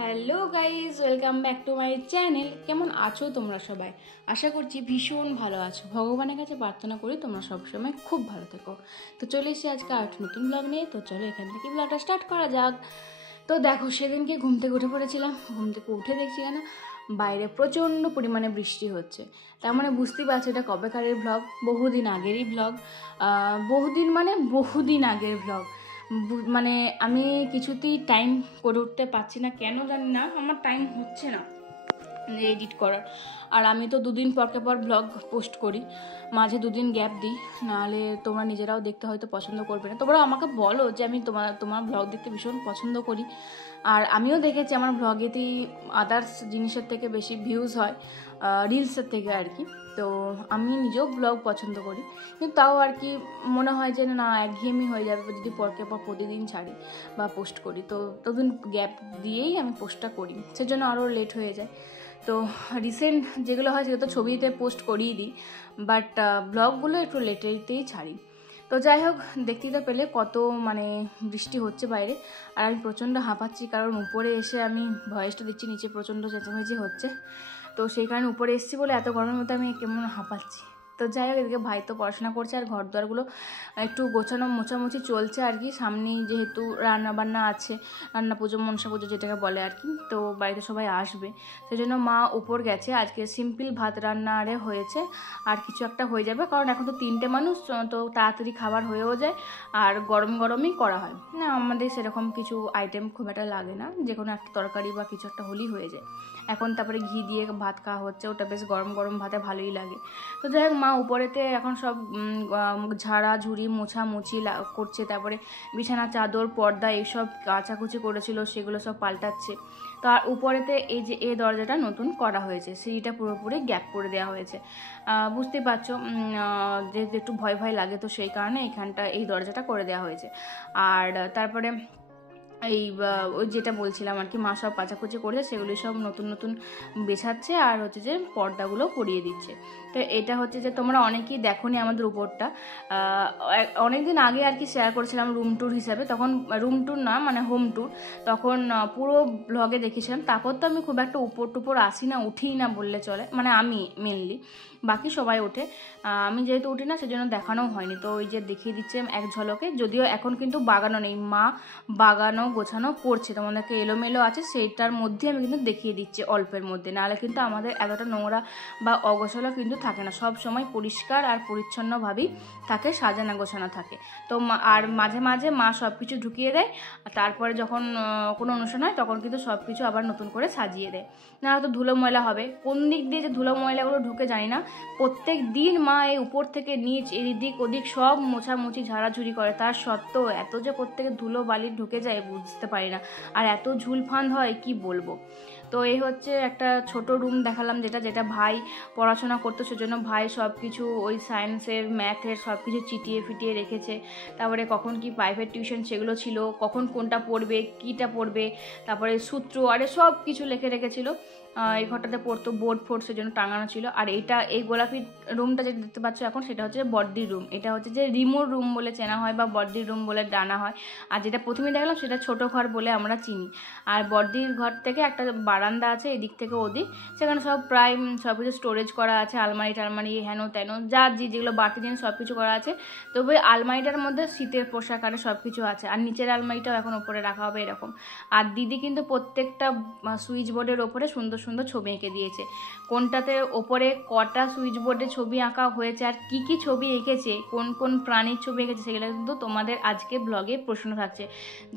Hello guys, welcome back to my channel. কেমন আছো তোমরা সবাই? আশা করছি ভীষণ ভালো আছো। ভগবানের কাছে প্রার্থনা করি তোমরা সবসময় খুব ভালো থেকো। তো চলে এসেছি আজকে নতুন ব্লগ নিয়ে। তো চলো এখান থেকে ব্লগটা স্টার্ট করা যাক। তো দেখো, সেদিনকে ঘুম থেকে উঠে পড়েছিলাম। ঘুম থেকে উঠে দেখছি কেন বাইরে প্রচণ্ড পরিমাণে বৃষ্টি হচ্ছে। তার মানে বুঝতেই পারছি এটা কবেকারের ব্লগ, বহুদিন আগেরই ব্লগ। বহুদিন আগের ব্লগ। মানে আমি কিছুতেই টাইম করে উঠতে পারছি না, কেন জানি না, আমার টাইম হচ্ছে না এডিট করার। আর আমি তো দুদিন পরকে পর ব্লগ পোস্ট করি, মাঝে দুদিন গ্যাপ দিই, নাহলে তোমরা নিজেরাও দেখতে হয়তো পছন্দ করবে না। তোমরা আমাকে বলো যে আমি তোমার ব্লগ দেখতে ভীষণ পছন্দ করি। আর আমিও দেখেছি আমার ব্লগেতেই আদার্স জিনিসের থেকে বেশি ভিউজ হয়, রিলসের থেকে আর কি। তো আমি নিজেও ব্লগ পছন্দ করি, কিন্তু তাও আর কি মনে হয় যে না, একঘেয়েমি হয়ে যাবে যদি পরকে পর প্রতিদিন ছাড়ি বা পোস্ট করি। তো ততদিন গ্যাপ দিয়েই আমি পোস্টটা করি, সেজন্য আরও লেট হয়ে যায়। তো রিসেন্ট যেগুলো হয় সেগুলো তো ছবিতে পোস্ট করিয়ে দিই, বাট ব্লগগুলো একটু লেটেতেই ছাড়ি। তো যাই হোক, দেখতেই তো পেলে কত বৃষ্টি হচ্ছে বাইরে। আর আমি প্রচণ্ড হাঁপাচ্ছি, কারণ উপরে এসে আমি ভয়েসটা দিচ্ছি, নিচে প্রচণ্ড চেঁচামেচি হচ্ছে। তো সেই কারণে উপরে এসেছি বলে এত গরমের মধ্যে আমি কেমন হাঁপাচ্ছি। তো যাই হোক, এদিকে ভাই তো পড়াশোনা করছে, আর ঘর দুয়ারগুলো একটু গোছানো মোছামুছি চলছে আর কি। সামনেই যেহেতু রান্নাবান্না আছে, রান্না পুজো, মনসা পুজো যেটাকে বলে আর কি, তো বাড়িতে সবাই আসবে, সেই জন্য মা উপর গেছে। আজকে সিম্পল ভাত রান্না আরে হয়েছে, আর কিছু একটা হয়ে যাবে, কারণ এখন তো 3টে মানুষ, তো তাড়াতাড়ি খাবার হয়েও যায়, আর গরম গরমই করা হয় না। আমাদের সেরকম কিছু আইটেম খুব একটা লাগে না, যে কোনো একটা তরকারি বা কিছু একটা হলেই হয়ে যায়। এখন তারপরে ঘি দিয়ে ভাত খাওয়া হচ্ছে, ওটা বেশ গরম গরম ভাতে ভালোই লাগে। তো যাই হোক, মা উপরেতে এখন সব ঝাড়া ঝুড়ি মোছামুছি করছে, তারপরে বিছানা চাদর পর্দা এইসব কাচাকুচি করেছিল সেগুলো সব পাল্টাচ্ছে। তো আর উপরেতে এই দরজাটা নতুন করা হয়েছে, সিঁড়িটা পুরোপুরি গ্যাপ করে দেওয়া হয়েছে। বুঝতেই পারছো, যেহেতু একটু ভয় ভয় লাগে, তো সেই কারণে এই দরজাটা করে দেওয়া হয়েছে। আর তারপরে ওই যেটা বলছিলাম আর কি, মা সব কাচাকুচি করেছে, সেগুলি সব নতুন নতুন বেছাচ্ছে, আর হচ্ছে যে পর্দাগুলো পরিয়ে দিচ্ছে। তো এটা হচ্ছে যে তোমরা অনেকেই দেখোনি আমাদের উপরটা, অনেকদিন আগে আর কি শেয়ার করেছিলাম রুম ট্যুর হিসাবে, তখন রুম ট্যুর না হোম ট্যুর, তখন পুরো ব্লগে দেখেছিলাম। তারপর তো আমি খুব একটা উপর টুপর আসি না, উঠি না বললে চলে, আমি মেনলি, বাকি সবাই ওঠে, আমি যেহেতু উঠি না সেজন্য দেখানো হয়নি। তো ওই যে দেখিয়ে দিচ্ছে এক ঝলকে, যদিও এখন কিন্তু বাগানো নেই, মা বাগানো গোছানো করছে, তোমাদেরকে এলোমেলো আছে সেইটার মধ্যে আমি কিন্তু দেখিয়ে দিচ্ছি অল্পের মধ্যে, নাহলে কিন্তু আমাদের এতটা নোংরা বা অগোছালো কিন্তু থাকে না, সব সময় পরিষ্কার আর পরিচ্ছন্নভাবেই থাকে, সাজানো গোছানো থাকে। তো আর মাঝে মাঝে মা সব কিছু ঢুকিয়ে দেয়, আর তারপরে যখন কোনো অনুষ্ঠান হয় তখন কিন্তু সব কিছু আবার নতুন করে সাজিয়ে দেয়, না হয়তো ধুলো ময়লা হবে। কোন দিক দিয়ে যে ধুলো ময়লাগুলো ঢুকে জানি না, প্রত্যেক দিন মা এই উপর থেকে নিচ এদিক ওদিক সব মোছামুছি ঝাড়াঝুড়ি করে, তার সত্ত্বেও এত যে প্রত্যেকে ধুলো বালি ঢুকে যায় বুঝতে পারি না, আর এত ঝুলফান্ড হয় কি বলবো। তো এই হচ্ছে একটা ছোট রুম দেখালাম, যেটা ভাই পড়াশোনা করতো, সেজন্য ভাই সব কিছু ওই সায়েন্সের ম্যাথের সব কিছু চিটিয়ে ফিটিয়ে রেখেছে। তারপরে কখন কি প্রাইভেট টিউশন সেগুলো ছিল, কখন কোনটা পড়বে কীটা পড়বে, তারপরে সূত্র আরে সব কিছু লিখে রেখেছিল। এই ঘরটাতে পড়তো, বোর্ড ফোর্ড সেজন্য টাঙানো ছিল। আর এই গোলাপি রুমটা যেটা দেখতে পাচ্ছ এখন, সেটা হচ্ছে বড্ডির রুম। এটা হচ্ছে যে রিমোর রুম বলে চেনা হয়, বা বড্ডির রুম বলে ডানা হয়। আর যেটা প্রথমে দেখলাম সেটা ছোট ঘর বলে আমরা চিনি। আর বড্ডির ঘর থেকে একটা বারান্দা আছে এদিক থেকে ওদিক, সেখানে প্রায় সব কিছু স্টোরেজ করা আছে, আলমারি টালমারি হেন তেন যেগুলো বাড়তি জিনিস সব কিছু করা আছে। তবে আলমারিটার মধ্যে শীতের পোশাক আর সব কিছু আছে, আর নিচের আলমারিটাও এখন ওপরে রাখা হবে এরকম। আর দিদি কিন্তু প্রত্যেকটা সুইচ বোর্ডের ওপরে সুন্দর সুন্দর ছবি এঁকে দিয়েছে, কোনটাতে ওপরে কটা সুইচ বোর্ডে ছবি আঁকা হয়েছে আর কি কি ছবি এঁকেছে, কোন কোন প্রাণীর ছবি এঁকেছে, সেগুলো কিন্তু তোমাদের আজকে ব্লগে প্রশ্ন থাকছে।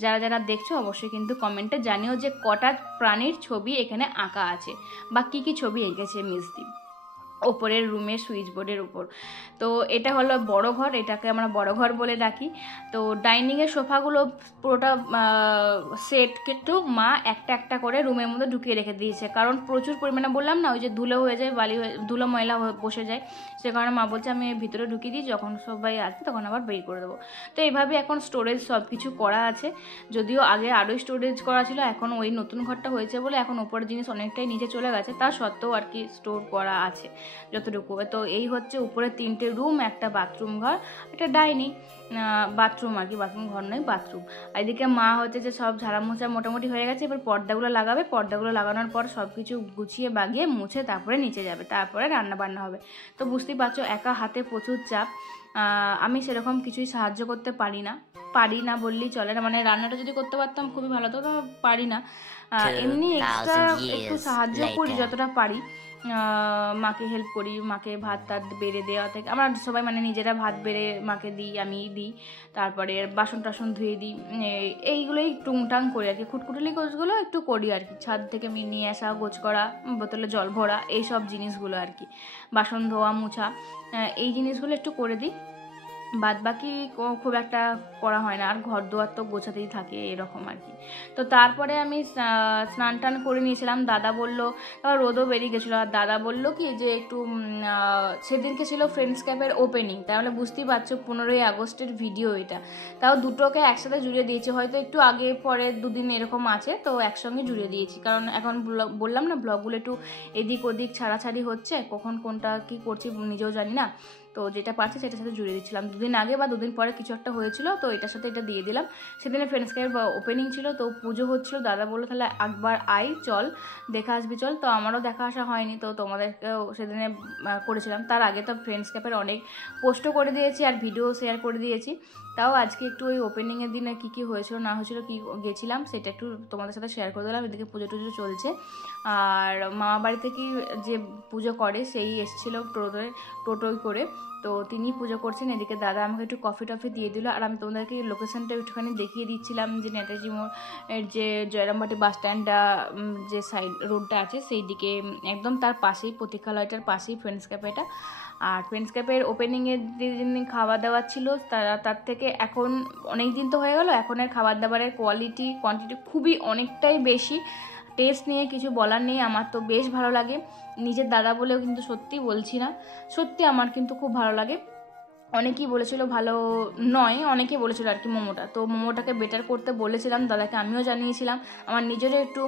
যারা যারা দেখছো অবশ্যই কিন্তু কমেন্টে জানিও যে কটা প্রাণীর ছবি এখানে আঁকা আছে, বা কি কি ছবি এঁকেছে মিসদি ওপরের রুমের সুইচ বোর্ডের উপর। তো এটা হলো বড় ঘর, এটাকে আমরা বড় ঘর বলে ডাকি। তো ডাইনিংয়ের সোফাগুলো পুরোটা সেট কিন্তু মা একটা একটা করে রুমের মধ্যে ঢুকিয়ে রেখে দিয়েছে, কারণ প্রচুর পরিমাণে বললাম না ওই যে ধুলো হয়ে যায়, ধুলো ময়লা বসে যায়, সে কারণে মা বলছে আমি ভিতরে ঢুকিয়ে দিই, যখন সবাই আসবে তখন আবার বের করে দেবো। তো এইভাবে এখন স্টোরেজ সব কিছু করা আছে, যদিও আগে আরও স্টোরেজ করা ছিল, এখন ওই নতুন ঘরটা হয়েছে বলে এখন ওপরের জিনিস অনেকটাই নিচে চলে গেছে, তা সত্ত্বেও আর কি স্টোর করা আছে। যতটুকু। তো এই হচ্ছে উপরে 3টে রুম, একটা বাথরুম ঘর, একটা ডাইনিং, বাথরুম আর কি, বাথরুম ঘর নয় বাথরুম। আর এদিকে মা হচ্ছে যে সব ঝাড়া মোছা মোটামুটি হয়ে গেছে, এবার পর্দাগুলো লাগাবে, পর্দাগুলো লাগানোর পর সব কিছু গুছিয়ে বাগিয়ে মুছে তারপরে নিচে যাবে, তারপরে রান্না বান্না হবে। তো বুঝতেই পারছো একা হাতে প্রচুর চাপ, আমি সেরকম কিছুই সাহায্য করতে পারি না বললেই চলে না, মানে রান্নাটা যদি করতে পারতাম খুবই ভালো হতো, তো পারি না। এমনি এক্সট্রা একটু সাহায্য করি যতটা পারি, মাকে হেল্প করি, মাকে ভাত টাত বেড়ে দেওয়া থেকে আমরা সবাই মানে নিজেরা ভাত বেড়ে মাকে দিই, আমি দিই, তারপরে বাসন টাসন ধুয়ে দিই, এইগুলোই টুংটাং করি আর কি, খুটখুটলি কাজগুলো একটু করি আর কি, ছাদ থেকে নিয়ে আসা, গোছ করা, বোতলে জল ভরা, এইসব জিনিসগুলো আর কি, বাসন ধোয়া মোছা, এই জিনিসগুলো একটু করে দিই, বাদ বাকি খুব একটা করা হয় না। আর ঘর দুয়ার তো গোছাতেই থাকে এরকম আর কি। তো তারপরে আমি স্নান টান করে নিয়েছিলাম, দাদা বললো, তারপর রোদও বেরিয়ে গেছিলো, আর দাদা বললো কি যে একটু সেদিনকে ছিল ফ্রেন্ডস ক্যাফের ওপেনিং, তাহলে বুঝতেই পারছো 15ই আগস্টের ভিডিও এটা, তাও দুটোকে একসাথে জুড়ে দিয়েছি, হয়তো একটু আগে পরে দুদিন এরকম আছে, তো একসঙ্গে জুড়ে দিয়েছি, কারণ এখন বললাম না ব্লগগুলো একটু এদিক ওদিক ছাড়াছাড়ি হচ্ছে, কখন কোনটা কি করছি নিজেও জানি না, তো যেটা পারছি সেটার সাথে জুড়ে দিচ্ছিলাম। দুদিন আগে বা দুদিন পরে কিছু একটা হয়েছিল, তো এটার সাথে এটা দিয়ে দিলাম। সেদিনে ফ্রেন্ডস ক্যাফের ওপেনিং ছিল, তো পুজো হচ্ছিল, দাদা বললো তাহলে একবার আয়, চল দেখা আসবি চল, তো আমারও দেখা আসা হয়নি, তো তোমাদেরকেও সেদিনে করেছিলাম। তার আগে তো ফ্রেন্ডস ক্যাফের অনেক পোস্টও করে দিয়েছি আর ভিডিও শেয়ার করে দিয়েছি, তাও আজকে একটু ওই ওপেনিংয়ের দিনে কী কী হয়েছিল না হয়েছিল, কী গেছিলাম সেটা একটু তোমাদের সাথে শেয়ার করে দিলাম। এদিকে পুজো টুজো চলছে, আর মামা বাড়ি থেকে যে পুজো করে সেই এসেছিলো টোটোয় করে, তো তিনি পুজো করছেন। এদিকে দাদা আমাকে একটু কফি টফি দিয়ে দিল, আর আমি তোমাদেরকে লোকেশনটা একটুখানি দেখিয়ে দিচ্ছিলাম, যে নেতাজি মোড় যে জয়রামবাটি বাস স্ট্যান্ডটা যে সাইড রোডটা আছে সেই দিকে একদম তার পাশেই, প্রতীক্ষালয়টার পাশেই ফ্রেন্ডস ক্যাফেটা। আর ফ্রেন্ডস ক্যাফের ওপেনিংয়ের দিন খাওয়া দাওয়া ছিল, তার থেকে এখন অনেক দিন তো হয়ে গেল, এখনের খাবার দাবারের কোয়ান্টিটি খুবই অনেকটাই বেশি, টেস্ট নিয়ে কিছু বলার নেই, আমার তো বেশ ভালো লাগে, নিজের দাদা বলেও কিন্তু সত্যি বলছি না, সত্যি আমার কিন্তু খুব ভালো লাগে। অনেকেই বলেছিল ভালো নয়, অনেকেই বলেছিল আর কি মোমোটা, তো মোমোটাকে বেটার করতে বলেছিলাম দাদাকে, আমিও জানিয়েছিলাম, আমার নিজেরও একটু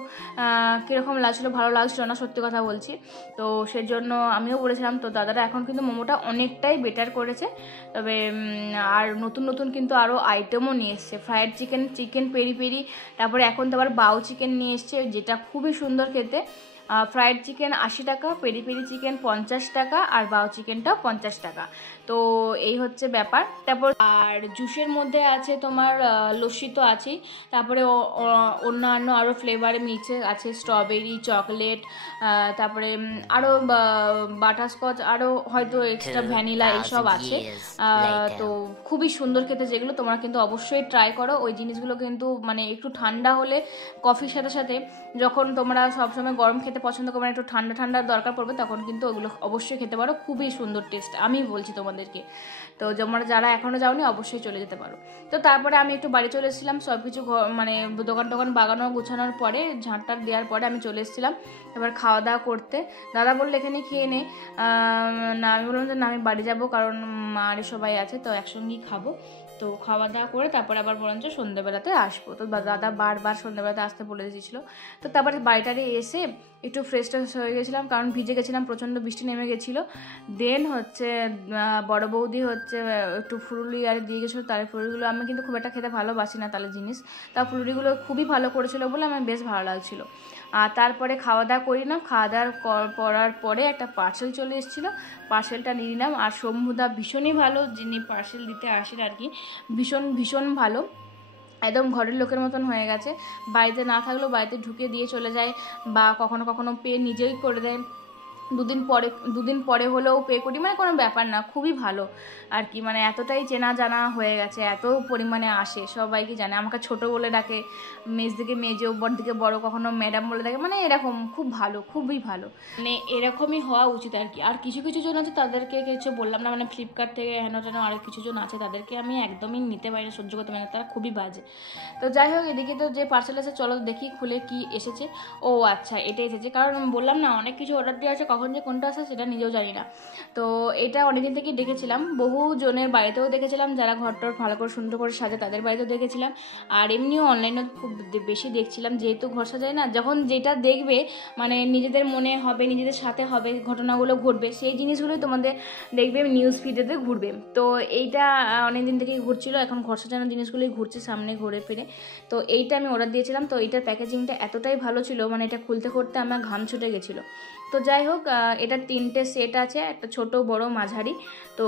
কীরকম লাগছিলো, ভালো লাগছিল না, সত্যি কথা বলছি, তো সেজন্য আমিও বলেছিলাম। তো দাদারা এখন কিন্তু মোমোটা অনেকটাই বেটার করেছে, তবে আর নতুন নতুন কিন্তু আরও আইটেমও নিয়ে এসছে, ফ্রায়েড চিকেন পেরি পেরি, তারপরে এখন তো আবার বাউ চিকেন নিয়ে এসছে, যেটা খুবই সুন্দর খেতে। ফ্রায়েড চিকেন 80 টাকা, পেরি পেরি চিকেন 50 টাকা, আর বাউ চিকেনটাও 50 টাকা, তো এই হচ্ছে ব্যাপার। তারপর আর জুসের মধ্যে আছে তোমার লস্যি তো আছেই, তারপরে অন্যান্য আরও ফ্লেভারে মিক্সে আছে, স্ট্রবেরি, চকলেট, তারপরে আরও বাটারস্কচ, আরও হয়তো এক্সট্রা ভ্যানিলা, এইসব আছে, তো খুবই সুন্দর খেতে, যেগুলো তোমরা কিন্তু অবশ্যই ট্রাই করো। ওই জিনিসগুলো কিন্তু মানে একটু ঠান্ডা হলে কফির সাথে সাথে, যখন তোমরা সবসময় গরম খেতে পছন্দ করবে, একটু ঠান্ডা ঠান্ডার দরকার পড়বে, তখন কিন্তু ওগুলো অবশ্যই খেতে পারো, খুবই সুন্দর টেস্ট, আমি বলছি তোমাদেরকে। তো তোমরা যারা এখনও যাওনি অবশ্যই চলে যেতে পারো। তো তারপরে আমি একটু বাড়ি চলে এসেছিলাম, সব কিছু মানে দোকান বাগানো গুছানোর পরে, ঝাঁটটার দেওয়ার পরে আমি চলে এসেছিলাম এবার খাওয়া দাওয়া করতে। দাদা বললে এখানে খেয়ে নে, না আমি বললাম যে না আমি বাড়ি যাবো, কারণ মারে সবাই আছে, তো একসঙ্গেই খাবো। তো খাওয়া দাওয়া করে তারপরে আবার বললাম যে সন্ধ্যেবেলাতে আসবো, তো দাদা বারবার সন্ধ্যেবেলাতে আসতে বলে দিয়েছিলো। তো তারপরে বাড়িটারে এসে একটু ফ্রেশ ট্রেশ হয়ে গেছিলাম, কারণ ভিজে গেছিলাম, প্রচণ্ড বৃষ্টি নেমে গেছিলো। দেন হচ্ছে বড় বৌদি হচ্ছে একটু ফুলুরি আর দিয়ে গেছিলো, তালের ফুলুরিগুলো আমি কিন্তু খুব একটা খেতে ভালোবাসি না তালের জিনিস, তা ফুলুরিগুলো খুবই ভালো করেছিল বলে আমার বেশ ভালো লাগছিলো। আর তারপরে খাওয়া দাওয়া করি না, খাওয়া দাওয়া করার পরে একটা পার্সেল চলে এসেছিলো, পার্সেলটা নিয়ে নিলাম। আর শম্ভুদা ভীষণই ভালো, যিনি পার্সেল দিতে আসেন আর কি, ভীষণ ভালো, একদম ঘরের লোকের মতন হয়ে গেছে, বাড়িতে না থাকলেও বাড়িতে ঢুকে দিয়ে চলে যায়, বা কখনো কখনো পে নিজেই করে দেয়, দুদিন পরে হলেও পে করি, মানে কোনো ব্যাপার না, খুবই ভালো আর কি, মানে এতটাই চেনা জানা হয়ে গেছে, এত পরিমাণে আসে, সবাইকে জানে, আমাকে ছোট বলে ডাকে, মেজ দিকে মেজো, বড় দিকে বড়, কখনো ম্যাডাম বলে ডাকে, মানে এরকম খুব ভালো, খুবই ভালো, মানে এরকমই হওয়া উচিত আর কি। আর কিছু জন আছে তাদেরকে কিছু বললাম না, মানে ফ্লিপকার্ট থেকে হেন যেন আর কিছু জন আছে, তাদেরকে আমি একদমই নিতে পারি না, সহ্য করতে পারি না, তারা খুবই বাজে। তো যাই হোক, এদিকে তো যে পার্সেল আছে চলো দেখি খুলে কি এসেছে। ও আচ্ছা, এটা এসেছে, কারণ বললাম না অনেক কিছু অর্ডার দেওয়া আছে, কখনো কখন যে কোনটা আসে সেটা নিজেও জানি না। তো এটা অনেকদিন থেকেই দেখেছিলাম, বহু জনের বাড়িতেও দেখেছিলাম, যারা ঘরটর ভালো করে সুন্দর করে সাজে তাদের বাড়িতেও দেখেছিলাম, আর এমনিও অনলাইনে খুব বেশি দেখছিলাম। যেহেতু ঘর সাজায় না, যখন যেটা দেখবে মানে নিজেদের মনে হবে, নিজেদের সাথে হবে, ঘটনাগুলো ঘটবে, সেই জিনিসগুলোই তোমাদের দেখবে নিউজ ফিডেতে ঘুরবে। তো এইটা অনেকদিন থেকেই ঘুরছিল, এখন ঘর সাজানোর জিনিসগুলোই ঘুরছে সামনে ঘুরে ফিরে। তো এইটা আমি অর্ডার দিয়েছিলাম, তো এইটার প্যাকেজিংটা এতটাই ভালো ছিল, মানে এটা খুলতে খুলতে আমার ঘাম ছুটে গেছিলো। তো যাই হোক, এটা 3টে সেট আছে, একটা ছোট বড় মাঝারি। তো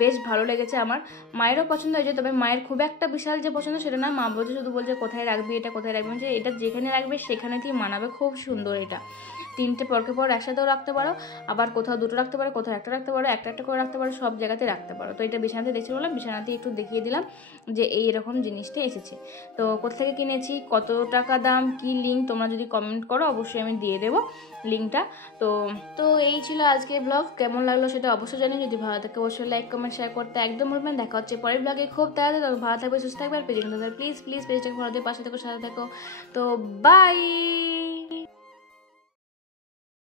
বেশ ভালো লেগেছে আমার, মায়েরও পছন্দ হয়েছে। তবে মায়ের খুব একটা বিশাল যে পছন্দ সেটা না, মা বলছে, শুধু বলছে কোথায় রাখবি এটা, কোথায় রাখবি, যে এটা যেখানে রাখবে সেখানেতেই মানাবে, খুব সুন্দর। এটা 3টে পরকে পর একসাথেও রাখতে পারো, আবার কোথাও 2টো রাখতে পারো, কোথাও একটা রাখতে পারো, একটা একটা করে রাখতে পারো, সব জায়গাতে রাখতে পারো। তো এটা বিছানাতে দেখছি বললাম, বিছানাতে একটু দেখিয়ে দিলাম যে এই এরকম জিনিসটা এসেছে। তো কোথা থেকে কিনেছি, কত টাকা দাম, কি লিঙ্ক, তোমরা যদি কমেন্ট করো অবশ্যই আমি দিয়ে দেবো লিঙ্কটা। তো তো এই ছিল আজকে ব্লগ। কেমন লাগলো সেটা অবশ্যই জানি, যদি ভালো থাকে অবশ্যই লাইক কমেন্ট শেয়ার করতে একদম ভুলবেন। দেখা হচ্ছে পরের ব্লগে খুব তাড়াতাড়ি। ভালো থাকবে, সুস্থ থাকবে, আর পেজে প্লিজ প্লিজ পেজটাকে ফলো দিয়ে পাশে থেকো, সাথে থেকো। তো বাই।